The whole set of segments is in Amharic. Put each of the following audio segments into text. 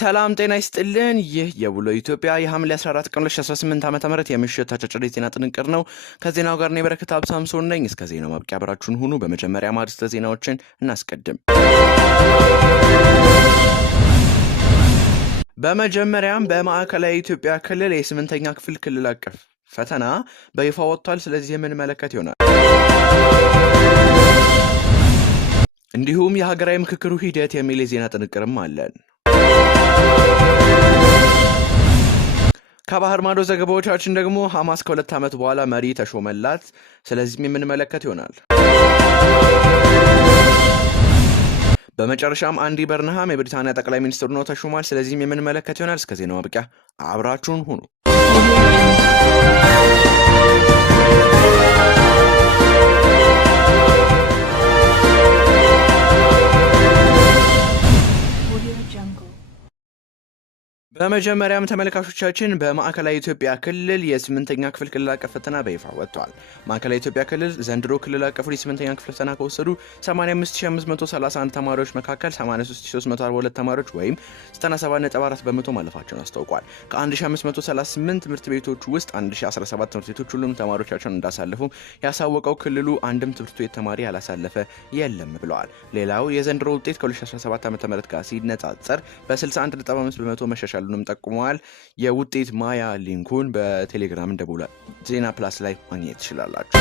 ሰላም ጤና ይስጥልን። ይህ የውሎ ኢትዮጵያ የሐምሌ 14 ቀን 2018 ዓ.ም የምሽት አጫጭር የዜና ጥንቅር ነው። ከዜናው ጋር ነው በረከት አብሳምሶን ነኝ። እስከ ዜናው ማብቂያ አብራችሁን ሁኑ። በመጀመሪያ ማርስተ ዜናዎችን እናስቀድም። በመጀመሪያም በማዕከላዊ ኢትዮጵያ ክልል የ8ኛ ክፍል ክልል አቀፍ ፈተና በይፋ ወጥቷል። ስለዚህ የምንመለከት ይሆናል። እንዲሁም የሀገራዊ ምክክሩ ሂደት የሚል የዜና ጥንቅርም አለን። ከባህር ማዶ ዘገባዎቻችን ደግሞ ሐማስ ከ2 ዓመት በኋላ መሪ ተሾመላት። ስለዚህም የምንመለከት ይሆናል። በመጨረሻም አንዲ በርንሃም የብሪታንያ ጠቅላይ ሚኒስትር ሆነው ተሾሟል። ስለዚህም የምንመለከት ይሆናል። እስከ ዜናው ማብቂያ አብራችሁን ሁኑ። በመጀመሪያም ተመልካቾቻችን በማዕከላዊ ኢትዮጵያ ክልል የ8ኛ ክፍል ክልል አቀፍ ፈተና በይፋ ወጥቷል። ማዕከላዊ ኢትዮጵያ ክልል ዘንድሮ ክልል አቀፍ የ8ኛ ክፍል ፈተና ከወሰዱ 85531 ተማሪዎች መካከል 83342 ተማሪዎች ወይም 97.4% ማለፋቸውን አስታውቋል። ከ1538 ትምህርት ቤቶች ውስጥ 1017 ትምህርት ቤቶች ሁሉም ተማሪዎቻቸውን እንዳሳለፉ ያሳወቀው ክልሉ አንድም ትምህርት ቤት ተማሪ ያላሳለፈ የለም ብለዋል። ሌላው የዘንድሮ ውጤት ከ2017 ዓ.ም ጋር ሲነጻጸር በ61.5% መሻሻል ጠቁመዋል። የውጤት ማያ ሊንኩን በቴሌግራም ደቡላ ዜና ፕላስ ላይ ማግኘት ትችላላችሁ።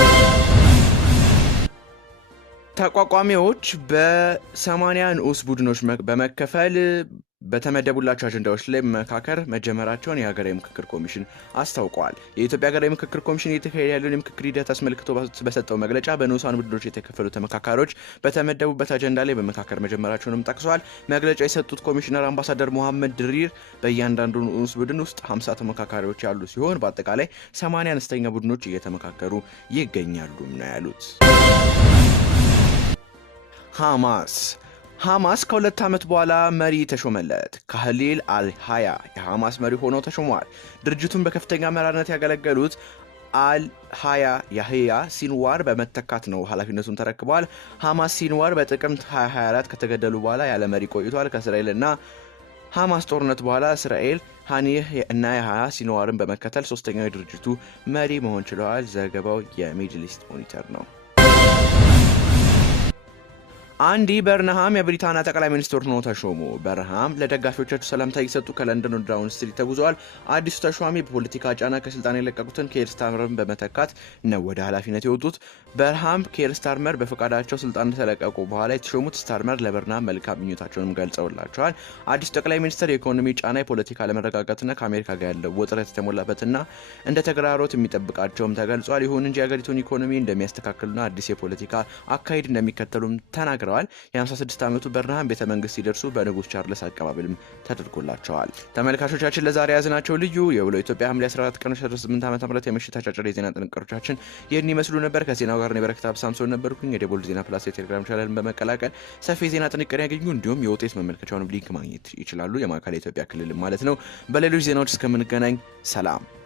ተቋቋሚዎች በ80 ንዑስ ቡድኖች በመከፈል በተመደቡላቸው አጀንዳዎች ላይ መካከር መጀመራቸውን የሀገራዊ ምክክር ኮሚሽን አስታውቋል። የኢትዮጵያ ሀገራዊ ምክክር ኮሚሽን እየተካሄደ ያለውን የምክክር ሂደት አስመልክቶ በሰጠው መግለጫ በንዑሳን ቡድኖች የተከፈሉ ተመካካሪዎች በተመደቡበት አጀንዳ ላይ በመካከር መጀመራቸውንም ጠቅሷል። መግለጫ የሰጡት ኮሚሽነር አምባሳደር መሐመድ ድሪር በእያንዳንዱ ንዑስ ቡድን ውስጥ 50 ተመካካሪዎች ያሉ ሲሆን በአጠቃላይ 80 አነስተኛ ቡድኖች እየተመካከሩ ይገኛሉ ነው ያሉት። ሐማስ ከ2 ዓመት በኋላ መሪ ተሾመለት። ካህሊል አልሃያ የሐማስ መሪ ሆነው ተሾመዋል። ድርጅቱን በከፍተኛ አመራርነት ያገለገሉት አልሃያ ያህያ ሲንዋር በመተካት ነው ኃላፊነቱን ተረክበዋል። ሐማስ ሲንዋር በጥቅምት 2024 ከተገደሉ በኋላ ያለ መሪ ቆይቷል። ከእስራኤል እና ሐማስ ጦርነት በኋላ እስራኤል ሃኒህ እና ያህያ ሲንዋርን በመከተል ሶስተኛው የድርጅቱ መሪ መሆን ችለዋል። ዘገባው የሚድል ኢስት ሞኒተር ነው። አንዲ በርንሃም የብሪታንያ ጠቅላይ ሚኒስትር ሆነው ተሾሙ። በርንሃም ለደጋፊዎቻቸው ሰላምታ እየሰጡ ከለንደን ወደ ዳውን ስትሪት ተጉዘዋል። አዲሱ ተሿሚ በፖለቲካ ጫና ከስልጣን የለቀቁትን ኬር ስታርመርን በመተካት ነው ወደ ኃላፊነት የወጡት። በርንሃም ኬር ስታርመር በፈቃዳቸው ስልጣን ተለቀቁ በኋላ የተሾሙት ስታርመር ለበርንሃም መልካም ምኞታቸውንም ገልጸውላቸዋል። አዲሱ ጠቅላይ ሚኒስትር የኢኮኖሚ ጫና፣ የፖለቲካ አለመረጋጋትና ከአሜሪካ ጋር ያለው ውጥረት የተሞላበትና እንደ ተግዳሮት የሚጠብቃቸውም ተገልጿል። ይሁን እንጂ የሀገሪቱን ኢኮኖሚ እንደሚያስተካክሉና አዲስ የፖለቲካ አካሄድ እንደሚከተሉም ተናግረዋል። የ56 ዓመቱ በርንሃም ቤተ መንግስት ሲደርሱ በንጉስ ቻርልስ አቀባበልም ተደርጎላቸዋል። ተመልካቾቻችን ለዛሬ ያዝናቸው ልዩ የውሎ ኢትዮጵያ ሐምሌ 14 ቀን 2018 ዓ.ም የምሽት አጫጭር የዜና ጥንቅሮቻችን ይህን ይመስሉ ነበር። ከዜናው ጋር በረከት አብሳምሶን ነበርኩኝ። የደቦል ዜና ፕላስ የቴሌግራም ቻናልን በመቀላቀል ሰፊ የዜና ጥንቅር ያገኙ። እንዲሁም የውጤት መመልከቻውን ሊንክ ማግኘት ይችላሉ። የማዕከላዊ ኢትዮጵያ ክልል ማለት ነው። በሌሎች ዜናዎች እስከምንገናኝ ሰላም።